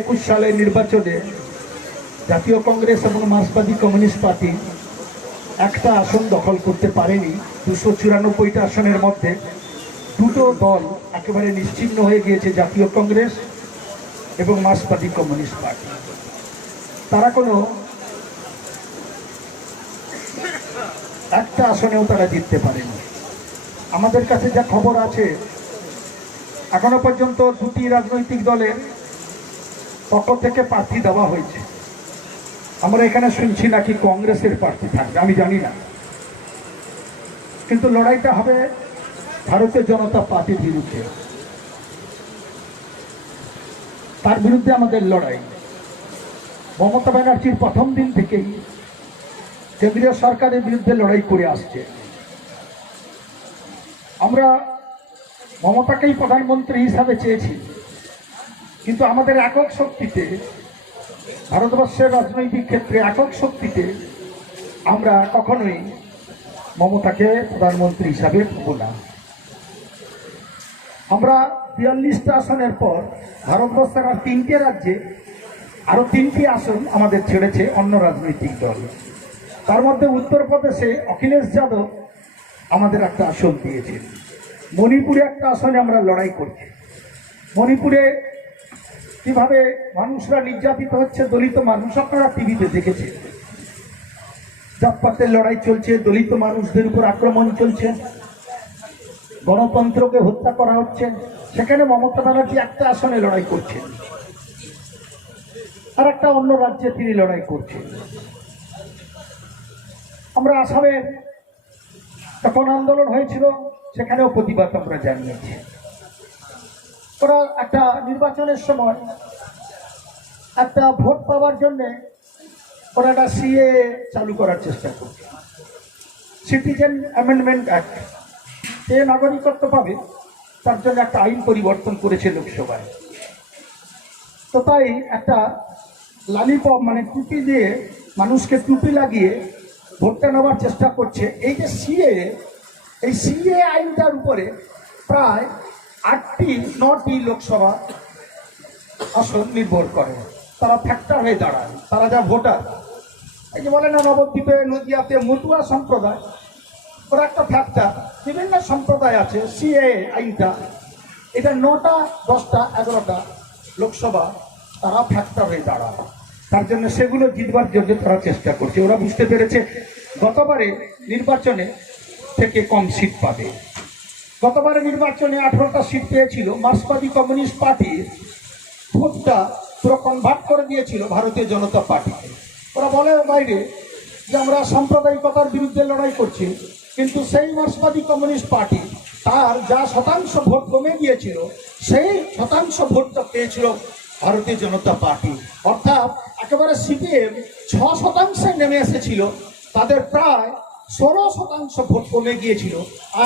একুশ সালের নির্বাচনে জাতীয় কংগ্রেস এবং মার্ক্সবাদী কমিউনিস্ট পার্টি একটা আসন দখল করতে পারেনি। দুশো চুরানব্বইটা আসনের মধ্যে দুটো দল একেবারে নিশ্চিহ্ন হয়ে গিয়েছে, জাতীয় কংগ্রেস এবং মার্ক্সবাদী কমিউনিস্ট পার্টি। তারা কোনো একটা আসনেও তারা জিততে পারেনি। আমাদের কাছে যা খবর আছে, এখনও পর্যন্ত দুটি রাজনৈতিক দলের পক্ষ থেকে প্রার্থী দেওয়া হয়েছে। আমরা এখানে শুনছি নাকি কংগ্রেসের প্রার্থী থাকবে, আমি জানি না। কিন্তু লড়াইটা হবে ভারতীয় জনতা পার্টির বিরুদ্ধে। তার বিরুদ্ধে আমাদের লড়াই। মমতা ব্যানার্জির প্রথম দিন থেকেই কেন্দ্রীয় সরকারের বিরুদ্ধে লড়াই করে আসছে। আমরা মমতাকেই প্রধানমন্ত্রী হিসাবে চেয়েছি। কিন্তু আমাদের একক শক্তিতে, ভারতবর্ষের রাজনৈতিক ক্ষেত্রে একক শক্তিতে আমরা কখনোই মমতাকে প্রধানমন্ত্রী হিসাবে পাব না। আমরা বিয়াল্লিশটা আসনের পর ভারতবর্ষের আর তিনটে রাজ্যে আরও তিনটি আসন আমাদের ছেড়েছে অন্য রাজনৈতিক দল। তার মধ্যে উত্তরপ্রদেশে অখিলেশ যাদব আমাদের একটা আসন দিয়েছেন। মণিপুরে একটা আসনে আমরা লড়াই করছি। মণিপুরে কীভাবে মানুষরা নির্যাতিত হচ্ছে, দলিত মানুষ, আপনারা টিভিতে দেখেছেন। জাতপাতের লড়াই চলছে, দলিত মানুষদের উপর আক্রমণ চলছে। গণতন্ত্রকে হত্যা করা হচ্ছে। সেখানে মমতা ব্যানার্জি একটা আসনে লড়াই করছেন। আর একটা অন্য রাজ্যে তিনি লড়াই করছেন। আমরা আসামের তখন আন্দোলন হয়েছিল, সেখানেও প্রতিবাদ আমরা জানিয়েছি। ওরা একটা নির্বাচনের সময় একটা ভোট পাওয়ার জন্যে ওরা একটা সিএ চালু করার চেষ্টা করছে। সিটিজেন অ্যামেন্ডমেন্ট অ্যাক্ট সে নাগরিকত্ব পাবে তার জন্য একটা আইন পরিবর্তন করেছে লোকসভায়। তো তাই একটা লালিপপ মানে টুপি দিয়ে মানুষকে টুপি লাগিয়ে ভোটটা নেওয়ার চেষ্টা করছে। এই যে সিএ, এই সিএ আইনটার উপরে প্রায় আটটি, নটি লোকসভা আসন নির্ভর করে। তারা ফ্যাক্টর হয়ে দাঁড়ায়, তারা যা ভোটার। এই যে বলে না, নবদ্বীপে, নদিয়াতে, মতুয়া সম্প্রদায়, ওরা একটা ফ্যাক্টর বিভিন্ন সম্প্রদায় আছে সিএ আইনটা। এটা নটা, দশটা, এগারোটা লোকসভা, তারা ফ্যাক্টর হয়ে দাঁড়ায়। তার জন্য সেগুলো জিতবার জন্য তারা চেষ্টা করছে। ওরা বুঝতে পেরেছে, গতবারে নির্বাচনে থেকে কম সিট পাবে। গতবারে নির্বাচনে আঠারোটা সিট পেয়েছিল। মার্ক্সবাদী কমিউনিস্ট পার্টির ভোটটা পুরো কনভার্ট করে দিয়েছিল ভারতীয় জনতা পার্টিকে। ওরা বলে বাইরে যে আমরা সাম্প্রদায়িকতার বিরুদ্ধে লড়াই করছি, কিন্তু সেই মার্ক্সবাদী কমিউনিস্ট পার্টি তার যা শতাংশ ভোট কমে গিয়েছিল, সেই শতাংশ ভোটটা পেয়েছিল ভারতীয় জনতা পার্টি। অর্থাৎ একেবারে সিপিএম ছ শতাংশে নেমে এসেছিল। তাদের প্রায় ষোলো শতাংশ ভোট কমে গিয়েছিল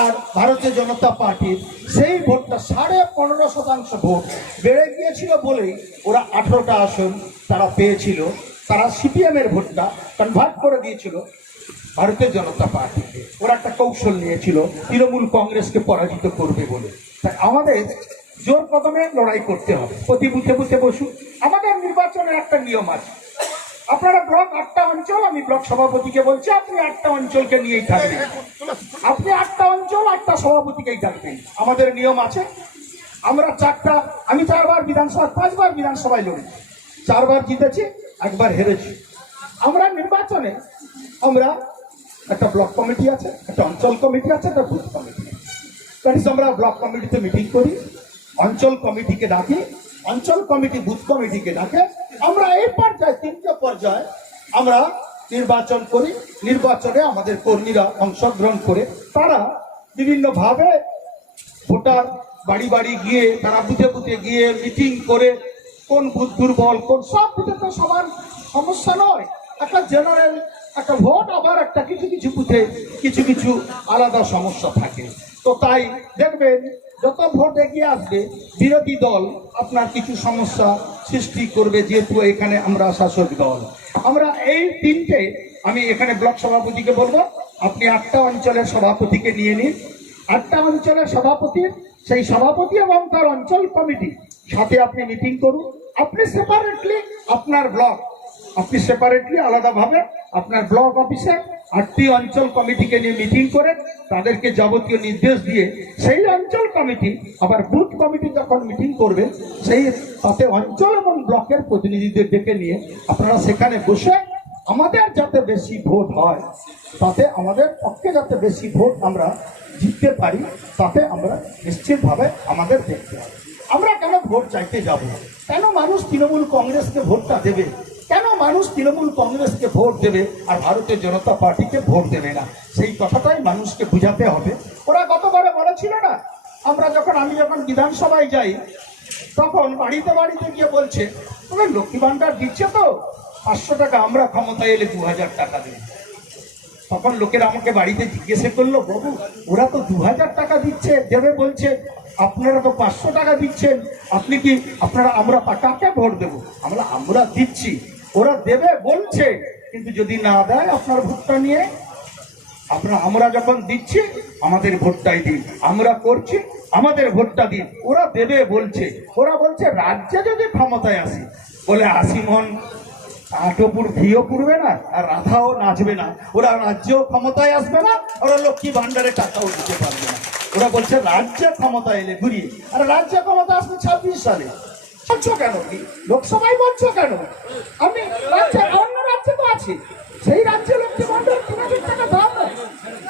আর ভারতীয় জনতা পার্টির সেই ভোটটা সাড়ে পনেরো শতাংশ ভোট বেড়ে গিয়েছিল বলেই ওরা আঠেরোটা আসন তারা পেয়েছিল। তারা সিপিএম এর ভোটটা কনভার্ট করে দিয়েছিল ভারতীয় জনতা পার্টিকে। ওরা একটা কৌশল নিয়েছিল, তৃণমূল কংগ্রেসকে পরাজিত করবে বলে। তাই আমাদের জোর কদমে লড়াই করতে হবে। প্রতি বুথে বুথে বসুন। আমাদের নির্বাচনের একটা নিয়ম আছে। আপনারা ব্লক আটটা অঞ্চল, আমি ব্লক সভাপতিকে বলছি, আপনি আটটা অঞ্চলকে নিয়েই থাকবেন। আপনি আটটা অঞ্চল, আটটা সভাপতিকেই থাকবেন। আমাদের নিয়ম আছে, আমরা চারটা, আমি চারবার বিধানসভা পাঁচবার বিধানসভায় লড়ি। চারবার জিতেছি, একবার হেরেছি। আমরা নির্বাচনে, আমরা একটা ব্লক কমিটি আছে, একটা অঞ্চল কমিটি আছে, একটা বুথ কমিটি আছে। আমরা ব্লক কমিটিতে মিটিং করি। অঞ্চল কমিটিকে ডাকি, অঞ্চল কমিটি বুথ কমিটিকে ডাকে। আমরা এই পর্যায়ে তিনটে পর্যায়ে আমরা নির্বাচন করি। নির্বাচনে আমাদের কর্মীরা অংশগ্রহণ করে, তারা বিভিন্নভাবে ভোটার বাড়ি বাড়ি গিয়ে, তারা বুথে বুথে গিয়ে মিটিং করে, কোন বুথ দুর্বল, কোন সব বুথে তো সবার সমস্যা নয়। একটা জেনারেল, একটা ভোট আবার একটা কিছু কিছু বুথে কিছু কিছু আলাদা সমস্যা থাকে। তো তাই দেখবেন যত ভোট এগিয়ে আসবে, বিরোধী দল আপনার কিছু সমস্যা সৃষ্টি করবে, যেহেতু এখানে আমরা শাসক দল। আমরা এই তিনটে, আমি এখানে ব্লক সভাপতিকে বলব, আপনি আটটা অঞ্চলের সভাপতিকে নিয়ে নিন। আটটা অঞ্চলের সভাপতির সেই সভাপতি এবং তার অঞ্চল কমিটি, সাথে আপনি মিটিং করুন। আপনি সেপারেটলি আপনার ব্লক, আপনি সেপারেটলি আলাদাভাবে আপনার ব্লক অফিসে আটটি অঞ্চল কমিটিকে নিয়ে মিটিং করে তাদেরকে যাবতীয় নির্দেশ দিয়ে সেই অঞ্চল কমিটি, আবার বুথ কমিটি যখন মিটিং করবে, সেই তাতে অঞ্চল এবং ব্লকের প্রতিনিধিদের ডেকে নিয়ে আপনারা সেখানে বসে আমাদের যাতে বেশি ভোট হয়, তাতে আমাদের পক্ষে যাতে বেশি ভোট আমরা জিততে পারি, তাতে আমরা নিশ্চিতভাবে আমাদের দেখতে হবে। আমরা কেন ভোট চাইতে যাব? কেন মানুষ তৃণমূল কংগ্রেসকে ভোটটা দেবে? তৃণমূল কংগ্রেসকে ভোট দেবে আর ভারতীয় জনতা পার্টিকে ভোট দেবে না। সেই কথাটাই মানুষকে বুঝাতে হবে। ওরা গতবারে বলেছিল না, আমরা যখন, আমি যখন বিধানসভায় যাই, তখন বাড়িতে বাড়িতে গিয়ে বলছে তবে লক্ষ্মী ভান্ডার দিচ্ছে তো? পাঁচশো টাকা আমরা ক্ষমতায় এলে দু হাজার টাকা দেব। তখন লোকেরা আমাকে বাড়িতে জিজ্ঞেসে করল, বাবু, ওরা তো দু হাজার টাকা দিচ্ছে, দেবে বলছে, আপনারা তো পাঁচশো টাকা দিচ্ছেন, আপনি কি, আপনারা, আমরা কাকে ভোট দেবো? আমরা আমরা দিচ্ছি। ওরা দেবে, বলছে। কিন্তু যদি না দেয় আপনার ভোটটা নিয়ে, আপনারা, আমরা যখন দিচ্ছি, আমাদের ভোটটাই দিন। আমরা করছি, আমাদের ভোটটা দিন। ওরা দেবে, বলছে। ওরা বলছে, রাজ্যে যদি ক্ষমতায় আসি, বলে আশি মন। আটোপুর ভিও পুড়বে না, আর রাধাও নাচবে না। ওরা রাজ্যেও ক্ষমতায় আসবে না, ওরা লক্ষ্মী ভান্ডারে টাকাও দিতে পারবে না। ওরা বলছে, রাজ্যে ক্ষমতা এলে ঘুরিয়ে আর রাজ্যে ক্ষমতা আসবে ছাব্বিশ সালে। বলছো কেন? কি লোকসভায় বলছো কেন? আমি রাজ্যে অন্য রাজ্যে তো আছি। সেই রাজ্যে লক্ষ্মী ভান্ডার তিন হাজার টাকা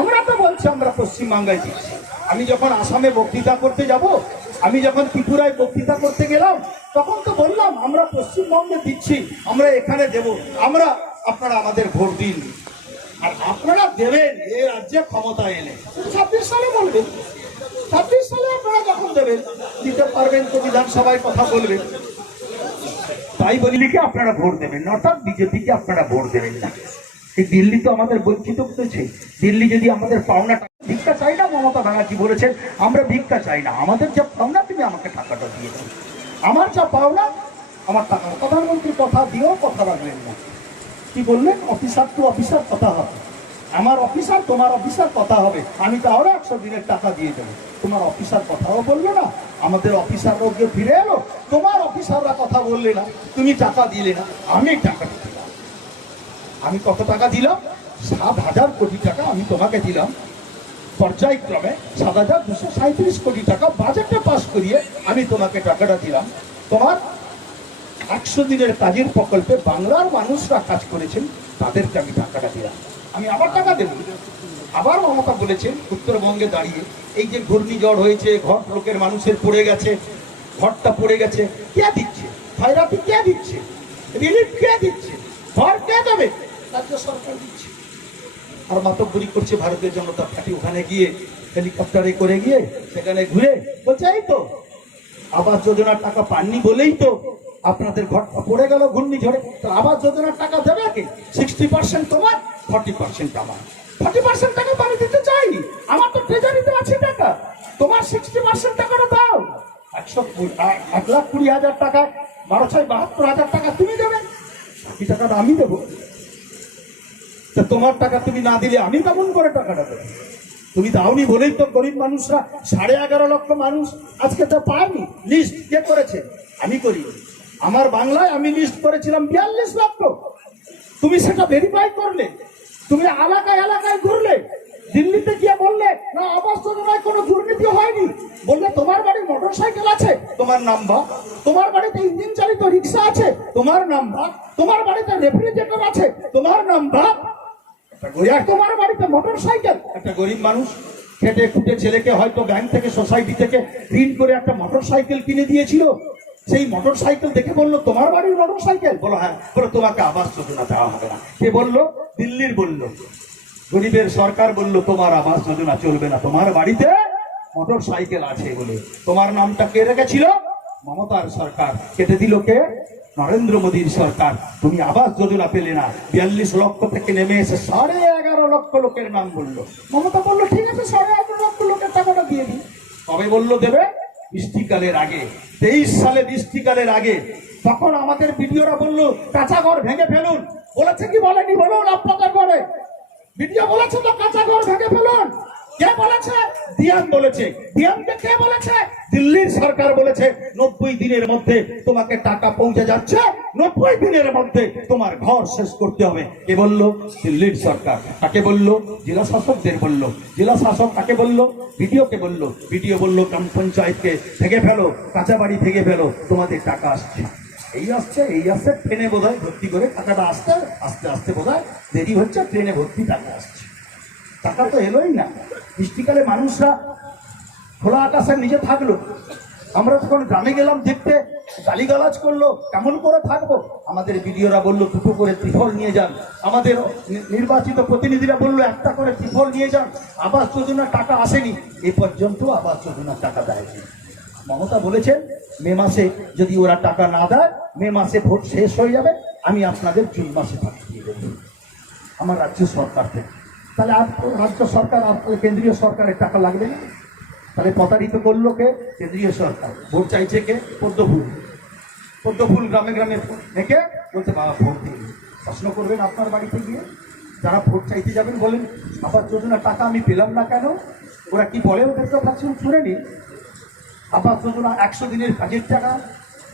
আমরা তো বলছি, আমরা পশ্চিমবাংলায় দিচ্ছি আমি যখন আসামে বক্তৃতা করতে যাব, আমি যখন ত্রিপুরায় বক্তৃতা করতে গেলাম, তখন তো বললাম, আমরা পশ্চিমবঙ্গে দিচ্ছি, আমরা এখানে দেব। আমরা, আপনারা আমাদের ভোট দিন। আর আপনারা দেবেন, এ রাজ্যে ক্ষমতা এলে। ছাব্বিশ সালে বলবেন ছাব্বিশ দেবেন, দিতে পারবেন তো বিধানসভায় কথা বলবেন। তাই বলিকে আপনারা ভোট দেবেন অর্থাৎ বিজেপিকে আপনারা ভোট দেবেন না। দিল্লি তো আমাদের বঞ্চিত করেছে। দিল্লি যদি আমাদের পাওনা ভিক্ষা চাই না মমতা ব্যানার্জি বলেছেন, আমরা ভিক্ষা চাই না। আমাদের যা পাওনা, তুমি আমাকে টাকাটা দিয়ে দাও। আমার যা পাওনা, আমার টাকা প্রধানমন্ত্রী কথা, দিয়েও কথা রাখলেন না। কি বললেন? অফিসার টু অফিসার কথা হবে। আমার অফিসার, তোমার অফিসার, কথা হবে। আমি তাহলে একশো দিনের টাকা দিয়ে দেবো। তোমার অফিসার কথাও বলল না। আমাদের অফিসাররাও গিয়ে ফিরে এলো। তোমার অফিসাররা কথা বললে না। তুমি টাকা দিলে না। আমি টাকা দিলাম। আমি কত টাকা দিলাম? সাত হাজার কোটি টাকা আমি তোমাকে দিলাম। পর্যায়ক্রমে সাত হাজার দুশো সাঁত্রিশ কোটি টাকা বাজেটে পাস করিয়ে আমি তোমাকে টাকাটা দিলাম। তোমার একশো দিনের কাজের প্রকল্পে বাংলার মানুষরা কাজ করেছেন, তাদেরকে আমি টাকাটা দিলাম। আমি আবার টাকা দেব। আবার মমতা বলেছেন, উত্তরবঙ্গে দাঁড়িয়ে, এই যে ঘূর্ণিঝড় হয়েছে, ঘর লোকের মানুষের পড়ে গেছে, ঘরটা পড়ে গেছে, কে দিচ্ছে? থাইরাপি কে দিচ্ছে? রিলিফ কে দিচ্ছে? ঘর কে দেবে? রাজ্য সরকার দিচ্ছে। আর মাতব্বরি করছে ভারতীয় জনতা পার্টি। ওখানে গিয়ে হেলিকপ্টারে করে গিয়ে সেখানে ঘুরে বলছে, এই তো, আবাস যোজনার টাকা পাননি বলেই তো আপনাদের ঘরটা পড়ে গেল, ঘূর্ণিঝড়ে তো আবাস যোজনার টাকা দেবে কি? সিক্সটি পার্সেন্ট তোমার ফর্টি পার্সেন্ট আমার। ফর্টি পার্সেন্ট টাকা তো আমি দিতে চাই আমার তো ট্রেজারিতে আছে টাকা। তোমার সিক্সটি পার্সেন্ট টাকাটা দাও। একশো এক লাখ কুড়ি হাজার টাকা বারো ছয় বাহাত্তর হাজার টাকা তুমি দেবে। বাকি টাকাটা আমি দেবো। তা তোমার টাকা তুমি না দিলে আমি কেমন করে টাকাটা দেবো? তুমি দাওনি বলেই তো গরিব মানুষরা, সাড়ে এগারো লক্ষ মানুষ আজকে তো পায়নি লিস্ট কে করেছে। আমি করি আমার বাংলায় আমি লিস্ট করেছিলাম বিয়াল্লিশ লক্ষ। তুমি সেটা ভেরিফাই করলে, তুমি এলাকায় এলাকায় ঘুরলে, দিল্লিতে গিয়ে বললে, না, আবাস যোজনায় কোনো দুর্নীতি হয়নি। বললে, তোমার বাড়ি মোটর সাইকেল আছে, তোমার নাম্বার তোমার বাড়িতে ইঞ্জিন চালিত রিক্সা আছে, তোমার নাম্বার তোমার বাড়িতে রেফ্রিজারেটর আছে, তোমার নাম্বার তোমার বাড়িতে মোটর সাইকেল একটা গরিব মানুষ, খেটে খুটে ছেলেকে হয়তো ব্যাংক থেকে সোসাইটি থেকে ঋণ করে একটা মোটর সাইকেল কিনে দিয়েছিল। সেই মোটর সাইকেল দেখে বলল, তোমার বাড়ির মোটর সাইকেল বলো হ্যাঁ। বলো, তোমাকে আবাস যোজনা দেওয়া হবে না। কে বলল, দিল্লির বলল। গরিবের সরকার বলল, তোমার আবাস যোজনা চলবে না। তোমার বাড়িতে মোটর সাইকেল আছে বলে। তোমার নামটা কে রেখেছিল? মমতার সরকার। কেটে দিল কে? নরেন্দ্র মোদীর সরকার। তুমি আবাস যোজনা পেলে না। বিয়াল্লিশ লক্ষ থেকে নেমে এসে সাড়ে এগারো লক্ষ লোকের নাম বলল। মমতা বলল, ঠিক আছে, সাড়ে এগারো লক্ষ লোকের টাকাটা দিয়ে দিই। কবে বলল, দেবে বৃষ্টিকালের আগে। তেইশ সালে বৃষ্টিকালের আগে, তখন আমাদের বিডিওরা বলল কাঁচা ঘর ভেঙে ফেলুন। বলেছে কি বলেনি? বলুন আপনাদের ঘরে। বিডিও বলেছে তো কাঁচা ঘর ভেঙে ফেলুন। কে বলেছে? দিয়ান বলেছে। দিয়ানকে কে বলেছে? দিল্লির সরকার বলেছে, নব্বই দিনের মধ্যে তোমাকে টাকা পৌঁছে যাচ্ছে, নব্বই দিনের মধ্যে তোমার ঘর শেষ করতে হবে। কে বলল? দিল্লির সরকার। কাকে বলল? জেলা শাসকদের বলল। জেলা শাসক কাকে বলল? বিডিওকে বলল? বিডিও বলল, গ্রাম পঞ্চায়েতকে ভেঙে ফেলো, কাঁচা বাড়ি ভেঙে ফেলো, তোমাদের টাকা আসছে। এই আসছে এই আসছে, ট্রেনে বোধ ভর্তি করে টাকাটা আসতে, আস্তে আস্তে বোধহয় দেরি হচ্ছে, ট্রেনে ভর্তি টাকা আসছে। টাকা তো এলোই না। বৃষ্টিকালে মানুষরা খোলা আকাশের নিচে থাকল। আমরা তখন গ্রামে গেলাম দেখতে, গালিগালাজ করল, কেমন করে থাকব? আমাদের বিডিওরা বলল, দুটো করে ত্রিফল নিয়ে যান। আমাদের নির্বাচিত প্রতিনিধিরা বলল, একটা করে ত্রিফল নিয়ে যান। আবাস যোজনার টাকা আসেনি। এ পর্যন্ত আবাস যোজনার টাকা দেয়নি। মমতা বলেছেন, মে মাসে যদি ওরা টাকা না দেয়, মে মাসে ভোট শেষ হয়ে যাবে। আমি আপনাদের জুন মাসে পাঠিয়ে দেবো। আমার রাজ্য সরকার থেকে। তাহলে আর রাজ্য সরকার, আর কেন্দ্রীয় সরকারের টাকা লাগবে না? তাহলে প্রতারিত করল কে? কেন্দ্রীয় সরকার। ভোট চাইছে কে? পদ্মফুল। পদ্মফুল গ্রামে গ্রামে দেখে বলতে বাবা ভোট দিন। প্রশ্ন করবেন আপনার বাড়িতে গিয়ে। যারা ভোট চাইতে যাবেন বলেন, আবাস যোজনা টাকা আমি পেলাম না কেন? ওরা কি বলে ওদেরকে কাছে শুনে নি? আবাস যোজনা একশো দিনের কাজের টাকা,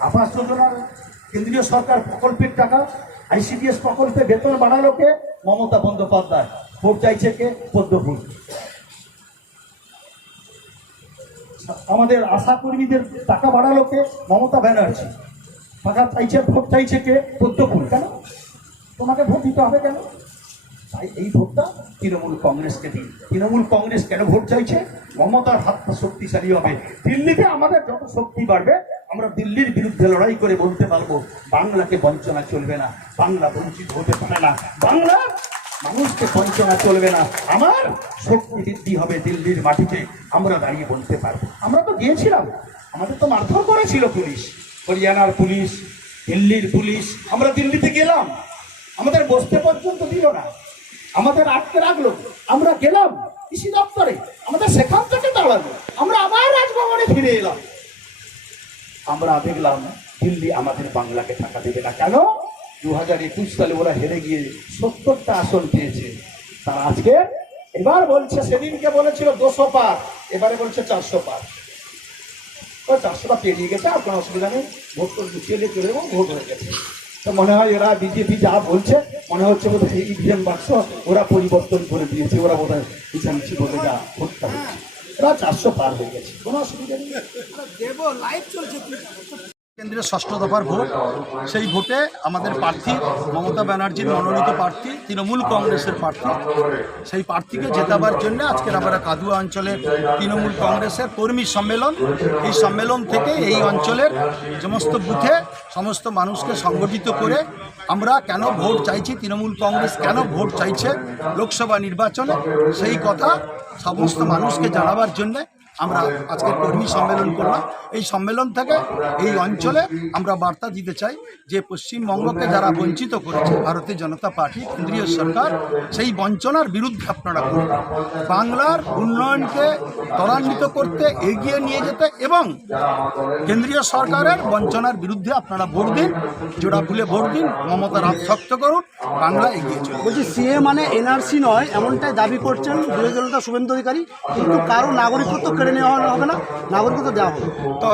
আবাস যোজনার কেন্দ্রীয় সরকার প্রকল্পের টাকা, আইসিডিএস প্রকল্পে বেতন বাড়ালো কে? মমতা বন্দ্যোপাধ্যায়। ভোট চাইছে কে? পদ্মফুল আমাদের আশা কর্মীদের টাকা বাড়ালো কে? মমতা ব্যানার্জি। টাকা চাইছে, ভোট চাইছে কে? পদ্মফুল কেন? তোমাকে ভোট দিতে হবে কেন? তাই এই ভোটটা তৃণমূল কংগ্রেসকে দিন। তৃণমূল কংগ্রেস কেন ভোট চাইছে? মমতার হাতটা শক্তিশালী হবে। দিল্লিতে আমাদের যত শক্তি বাড়বে, আমরা দিল্লির বিরুদ্ধে লড়াই করে বলতে পারব, বাংলাকে বঞ্চনা চলবে না, বাংলা বঞ্চিত হতে পারে না। বাংলা মানুষকে বঞ্চনা চলবে না। আমার শক্তি বৃদ্ধি হবে দিল্লির মাটিতে। আমরা দাঁড়িয়ে বলতে পারব। আমরা তো গিয়েছিলাম। আমাদের তো মারধর করেছিল পুলিশ। হরিয়ানার পুলিশ, দিল্লির পুলিশ। আমরা দিল্লিতে গেলাম। আমাদের বসতে পর্যন্ত দিল না। আমাদের আটকে রাখল। আমরা গেলাম কৃষি দপ্তরে। আমাদের সেখান থেকে দাঁড়াল। আমরা আবার রাজভবনে ফিরে এলাম। আমরা দেখলাম দিল্লি আমাদের বাংলাকে টাকা দেবে না। কেন? দু হাজার একুশ সালে ওরা হেরে গিয়ে সত্তরটা আসন পেয়েছে। তারা আজকে এবার বলছে, সেদিনকে বলেছিল দুশো পার, এবারে বলছে চারশো পার। চারশোটা পেরিয়ে গেছে আপনার অসুবিধা নেই, ভোট করে গুছিয়ে নিয়ে চলে যাব, ভোট হয়ে গেছে। তো মনে হয় এরা বিজেপি যা বলছে, মনে হচ্ছে বোধ হয় ইভিএম বাক্স ওরা পরিবর্তন করে দিয়েছে, ওরা বোধ হয় মিছামিছি বলে যা ভোটটা হচ্ছে। এরা চারশো পার হয়ে গেছে, কোনো অসুবিধা নেই। কেন্দ্রের ষষ্ঠ দফার ভোট। সেই ভোটে আমাদের প্রার্থী মমতা ব্যানার্জির মনোনীত প্রার্থী, তৃণমূল কংগ্রেসের প্রার্থী। সেই প্রার্থীকে জেতাবার জন্য আজকের আমরা কাদুয়া অঞ্চলের তৃণমূল কংগ্রেসের কর্মী সম্মেলন। এই সম্মেলন থেকে এই অঞ্চলের সমস্ত বুথে সমস্ত মানুষকে সংগঠিত করে আমরা কেন ভোট চাইছি, তৃণমূল কংগ্রেস কেন ভোট চাইছে লোকসভা নির্বাচনে? সেই কথা সমস্ত মানুষকে জানাবার জন্যে আমরা আজকে কর্মী সম্মেলন করলাম। এই সম্মেলন থেকে এই অঞ্চলে আমরা বার্তা দিতে চাই যে পশ্চিমবঙ্গকে যারা বঞ্চিত করেছে, ভারতীয় জনতা পার্টি, কেন্দ্রীয় সরকার, সেই বঞ্চনার বিরুদ্ধে আপনারা করুন। বাংলার উন্নয়নকে ত্বরান্বিত করতে এগিয়ে নিয়ে যেতে এবং কেন্দ্রীয় সরকারের বঞ্চনার বিরুদ্ধে আপনারা ভোট দিন, জোড়া ফুলে ভোট দিন মমতার হাত শক্ত করুন, বাংলা এগিয়ে চলবে বলছি, সিএ মানে এনআরসি নয়, এমনটাই দাবি করছেন বিরোধী দলটা শুভেন্দু অধিকারী, কিন্তু কারও নাগরিকত্ব কেড়ে নেওয়া হবে না, নাগরিকত্ব দেওয়া হবে। তো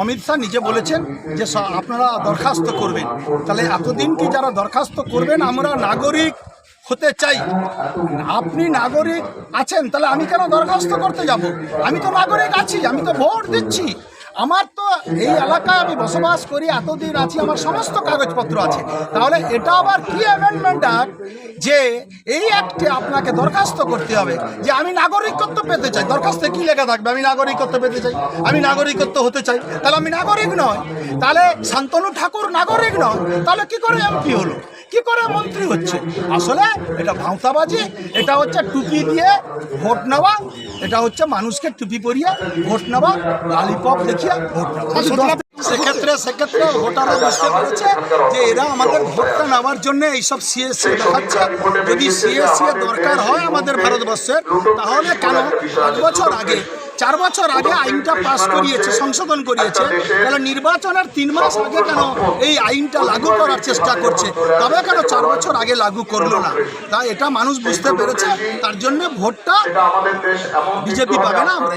অমিত শাহ নিজে বলেছেন যে আপনারা দরখাস্ত করবেন। তাহলে এতদিন কি যারা দরখাস্ত করবেন, আমরা নাগরিক হতে চাই। আপনি নাগরিক আছেন, তাহলে আমি কেন দরখাস্ত করতে যাব? আমি তো নাগরিক আছি, আমি তো ভোট দিচ্ছি। আমার তো এই এলাকায় আমি বসবাস করি, এতদিন আছি, আমার সমস্ত কাগজপত্র আছে। তাহলে এটা আবার কি অ্যামেন্ডমেন্ট অ্যাক্ট যে এই অ্যাক্টে আপনাকে দরখাস্ত করতে হবে? যে আমি নাগরিকত্ব পেতে চাই। দরখাস্তে কি লেখা থাকবে? আমি নাগরিকত্ব পেতে চাই। আমি নাগরিকত্ব হতে চাই। তাহলে আমি নাগরিক নয়। তাহলে শান্তনু ঠাকুর নাগরিক নয়। তাহলে কি করে এমপি হলো? কি করে মন্ত্রী হচ্ছে? আসলে এটা ভাঁওতাবাজি, এটা হচ্ছে টুপি দিয়ে ভোট নেওয়া, এটা হচ্ছে মানুষকে টুপি পরিয়ে ভোট নেওয়া লালিপপ নেওয়া সেক্ষেত্রে সেক্ষেত্রে ভোটাররা বুঝতে পেরেছে যে এরা আমাদের ভোটটা নেওয়ার জন্য এইসব সিএসসি দেখাচ্ছে। যদি সিএসসি দরকার হয় আমাদের ভারতবর্ষের তাহলে কেন? পাঁচ বছর আগে চার বছর আগে আইনটা পাস করিয়েছে সংশোধন করিয়েছে। তাহলে নির্বাচনের তিন মাস আগে কেন এই আইনটা লাগু করার চেষ্টা করছে? তবে কেন চার বছর আগে লাগু করল না? তাই এটা মানুষ বুঝতে পেরেছে তার জন্য ভোটটা বিজেপি পাবে না আমরা